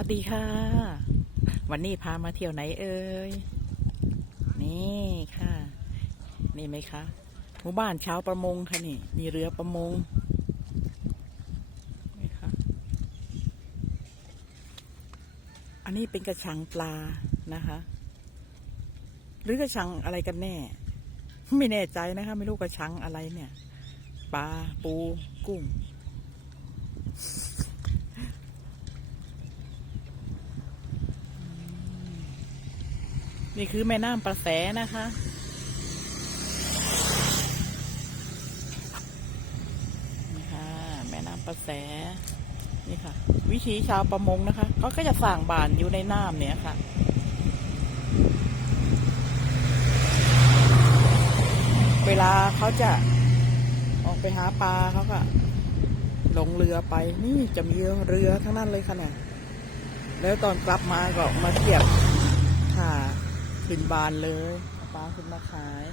วัสดีค่ะ วันนี้พามาเที่ยวไหนเอ่ย นี่ค่ะ นี่ไหมคะหมู่บ้านชาวประมงค่ะนี่ มีเรือประมงนี่ค่ะ อันนี้เป็นกระชังปลานะคะ หรือกระชังอะไรกันแน่ ไม่แน่ใจนะคะ ไม่รู้กระชังอะไรเนี่ย ปลาปูกุ้ง นี่คือแม่น้ำประแสนะคะ นี่ค่ะ แม่น้ำประแส นี่ค่ะ วิถีชาวประมงนะคะเขาก็จะสร้างบ้านอยู่ในน้ำเนี่ยค่ะเวลาเขาจะออกไปหาปลาเขาก็ลงเรือไปนี่จะมีเรือทั้งนั้นเลยค่ะเนี่ยแล้วตอนกลับมาก็มาเทียบค่ะ ขึ้นบานเลยเอาปลาขึ้นมาขาย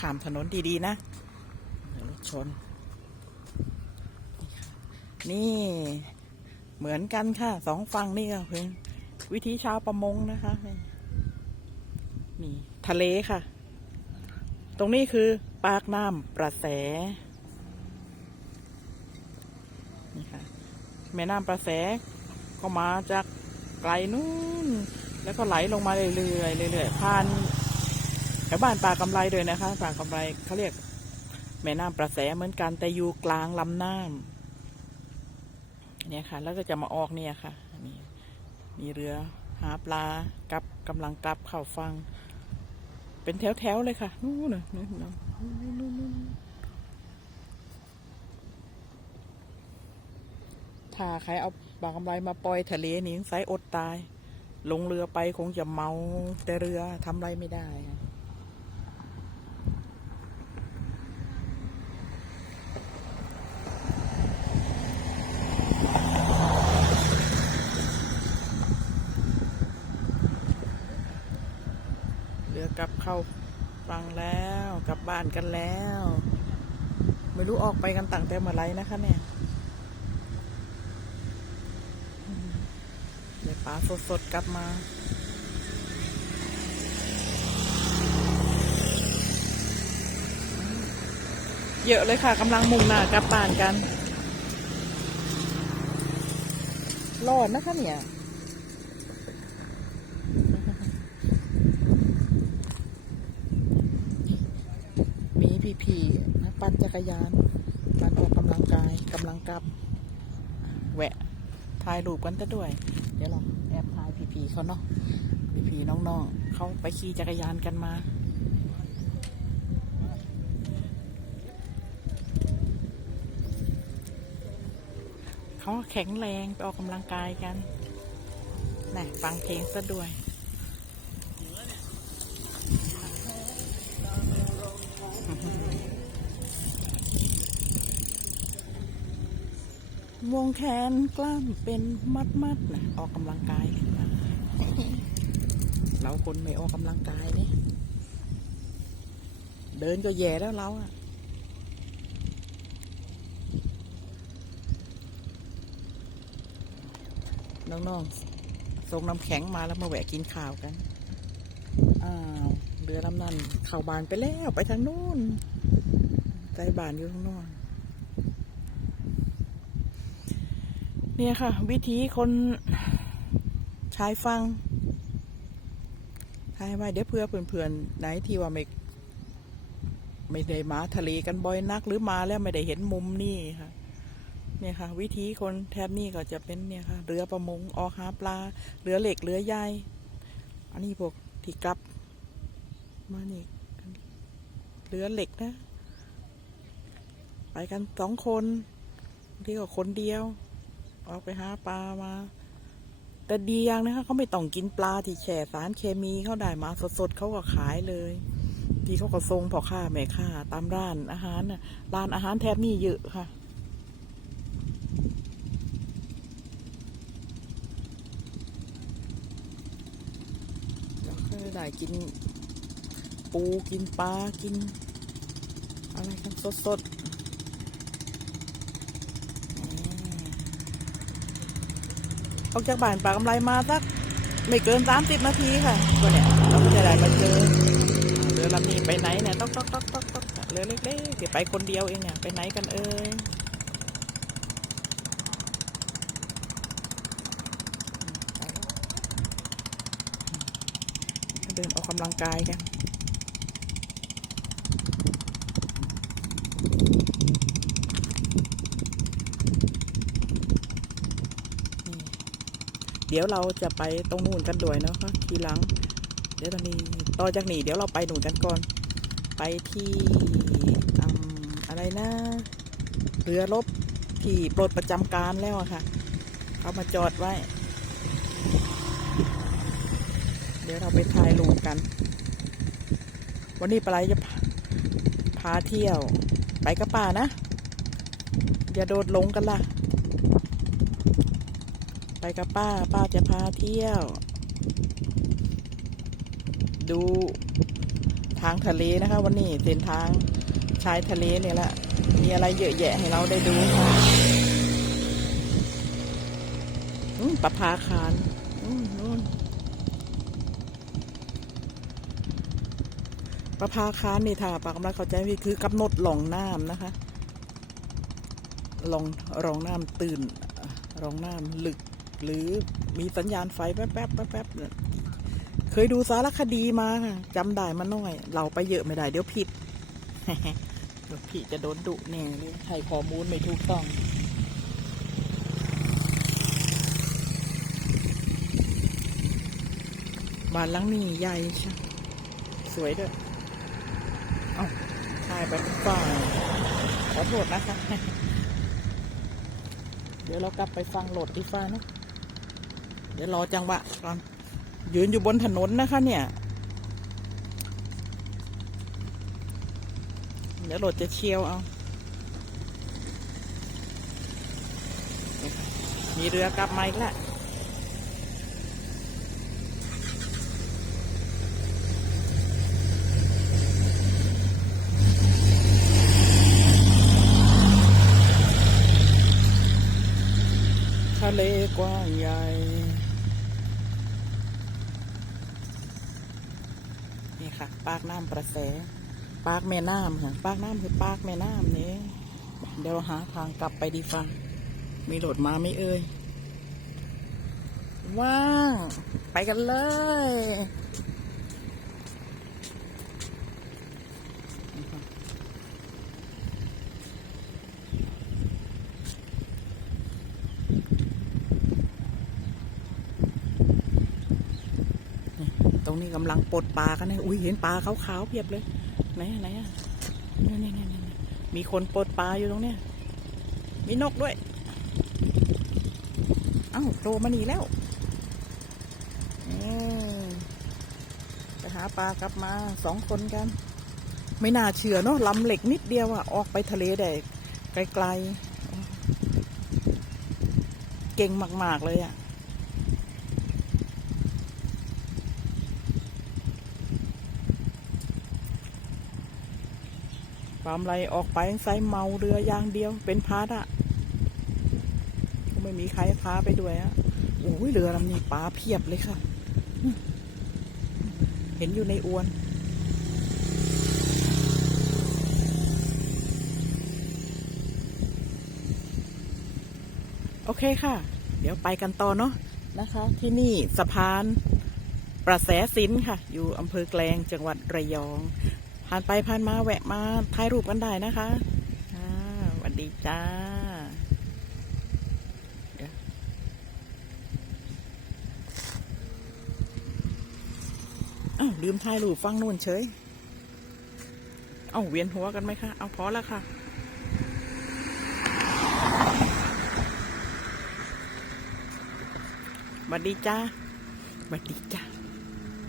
ขามถนนดีๆนะรถชน นี่เหมือนกันค่ะสองฝั่งนี่ก็เป็นวิธีชาวประมงนะคะ นี่ ทะเลค่ะ ตรงนี้คือปากน้ำประแส นี่ค่ะ แม่น้ำประแสก็มาจากไกลนู่น แล้วก็ไหลลงมาเรื่อยๆเรื่อยๆผ่านแถวบ้านป่ากำไรด้วยนะคะป่ากำไรเขาเรียก แม่น้ำประแสเหมือนกันแต่อยู่กลางลำน้ำเนี่ยค่ะ แล้วก็จะมาออกเนี่ยค่ะนี่มีเรือหาปลากับกำลังกลับเข้าฟัง เป็นแถวๆเลยค่ะนู่นน่ะนู่นน่ะนู่นๆ ถ้าใครเอาปลากำไรมาปล่อยทะเลนี่ไซอดตาย ลงเรือไปคงจะเมาแต่เรือทำอะไรไม่ได้เรือกลับเข้าฟังแล้ว กลับบ้านกันแล้ว ไม่รู้ออกไปกันตั้งแต่เมื่อไรนะคะเนี่ย เดี๋ยว ปลาสดๆ กลับมา เยอะเลยค่ะกำลังมุ่งหน้ากลับบ้านกัน รอดนะคะเนี่ยมีพี่ๆนะปั่นจักรยานปั่นออกกำลังกายกำลังกลับ แวะ ถ่ายรูปกันซะด้วย เดี๋ยวเราแอบถ่ายพี่ๆเขาเนาะพี่ๆน้องๆเขาไปขี่จักรยานกันมาเขาแข็งแรงไปออกกำลังกายกันน่ะฟังเพลงซะด้วย วงแขนกล้ามเป็นมัดมัดๆนะออกกำลังกายเราคนไม่ออกกำลังกายนี่เดินก็แย่แล้วเราอะน้องๆส่งน้ำแข็งมาแล้วมาแวะกินข้าวกัน อ้าวเรือลำนั้นเข้าบานไปแล้วไปทางนู้นใจบานอยู่ข้างนอก เนี่ยค่ะ วิธีคนชายฟังทายไว้เดี๋ยวเพื่อเพื่อนๆไหนที่ว่าไม่ไม่ได้มาทะเลกันบ่อยนัก หรือมาแล้วไม่ได้เห็นมุมนี่ค่ะ เนี่ยค่ะ วิธีคนแถบนี้ก็จะเป็นเนี่ยค่ะ เรือประมงออกหาปลาเรือเหล็กเรือใหญ่อันนี้พวกที่กลับ มานี่เรือเหล็กนะ ไปกันสองคนที่ก็คนเดียว ออกไปหาปลามา แต่ดีอย่างนะคะเขาไม่ต้องกินปลาที่แช่สารเคมีเขาได้มาสดๆเขาก็ขายเลย ที่เขาก็ทรงพ่อค้าแม่ค้าตามร้านอาหารน่ะร้านอาหารแทบนี่เยอะค่ะแล้วก็ได้กิน ปูกินปลากิน อะไรกันสดสดๆอืม ออกจากบ้านปากกำไรมาสักไม่เกินสามสิบนาทีค่ะก็เนี่ยเราก็จะได้มาเจอเรือลำนี้ไปไหนเนี่ยต๊อกต๊อกต๊อกต๊อกต๊อกเรือเล็กๆเดี๋ยวไปคนเดียวเองเนี่ยไปไหนกันเอ่ยเดินออกกำลังกายกัน เดี๋ยวเราจะไปตรงนู่นกันด้วยเนาะค่ะทีหลัง เดี๋ยวตอนนี้ต่อจากนี้เดี๋ยวเราไปหนุนกันก่อน ไปที่อะไรนะเรือรบที่ปลดประจำการแล้วอะค่ะเขามาจอดไว้ เดี๋ยวเราไปถ่ายรูปกัน วันนี้ปลาไหลจะพาพาเที่ยว ไปกับป่านะ อย่าโดดลงกันล่ะ กับป้า ป้าจะพาเที่ยว ดูทางทะเลนะคะ วันนี้เส้นทางชายทะเลเนี่ยแหละมีอะไรเยอะแยะให้เราได้ดูค่ะอืมประภาคารอืมนู่นประภาคารนี่ถ้าปากกำลังเข้าใจพี่คือกำหนดหลองน้ำนะคะหลองรองน้ำตื่นรองน้ำลึก หรือมีสัญญาณไฟแป๊บแป๊บๆเนี่ยเคยดูสารคดีมาค่ะจำได้มาหน่อย เราไปเยอะไม่ได้ เดี๋ยวผิดเดี๋ยวพี่จะโดนดุแน่เลยให้ข้อมูลไม่ถูกต้องบ้านหลังนี้ใหญ่ใช่สวยด้วยเอ้าถ่ายไปฝ่าขอโทษนะคะ เดี๋ยวเรากลับไปฟังโหลดดีฟ้านะ เดี๋ยวรอจังหวะก่อนยืนอยู่บนถนนนะคะ เนี่ย เดี๋ยวโหลดจะเชียวเอา มีเรือกลับมาอีกแล้วทะเลกว้างใหญ่ นี่ ค่ะปากน้ำประแส ปากแม่น้ำค่ะ ปากน้ำคือปากแม่น้ำนี้เดี๋ยวหาทางกลับไปดีฟัง มีโหลดมาไม่เอ่ย ว้าง ไปกันเลย ตรงนี้กำลังปลดปลากันนะอุ้ยเห็นปลาขาวๆเพียบเลย ไหนไหนอะนี่นี่นี่มีคนปลดปลาอยู่ตรงเนี้ยมีนกด้วย เอ้าโตมาหนีแล้วอไปหาปลากลับมาสองคนกัน ไม่น่าเชื่อเนาะลำเหล็กนิดเดียวอะออกไปทะเลได้ไกลๆ เก่งมาก ๆ เลยอะ ความไรออกไปใส่เมาเรืออย่างเดียว เป็นพาร์ทอะก็ไม่มีใครพาไปด้วยอะโอ้ยเรือลำนี้ปลาเพียบเลยค่ะ เห็นอยู่ในอวน โอเคค่ะ เดี๋ยวไปกันต่อเนาะนะคะ ที่นี่สะพานประแสสินค่ะ อยู่อำเภอแกลงจังหวัดระยอง ผ่านไปผ่านมาแวะมาถ่ายรูปกันได้นะคะค่ะสวัสดีจ้าเดี๋ยวอ้าวลืมถ่ายรูปฟังนู่นเฉย เอ้าเวียนหัวกันไหมคะ เอาพอแล้วค่ะสวัสดีจ้าสวัสดีจ้า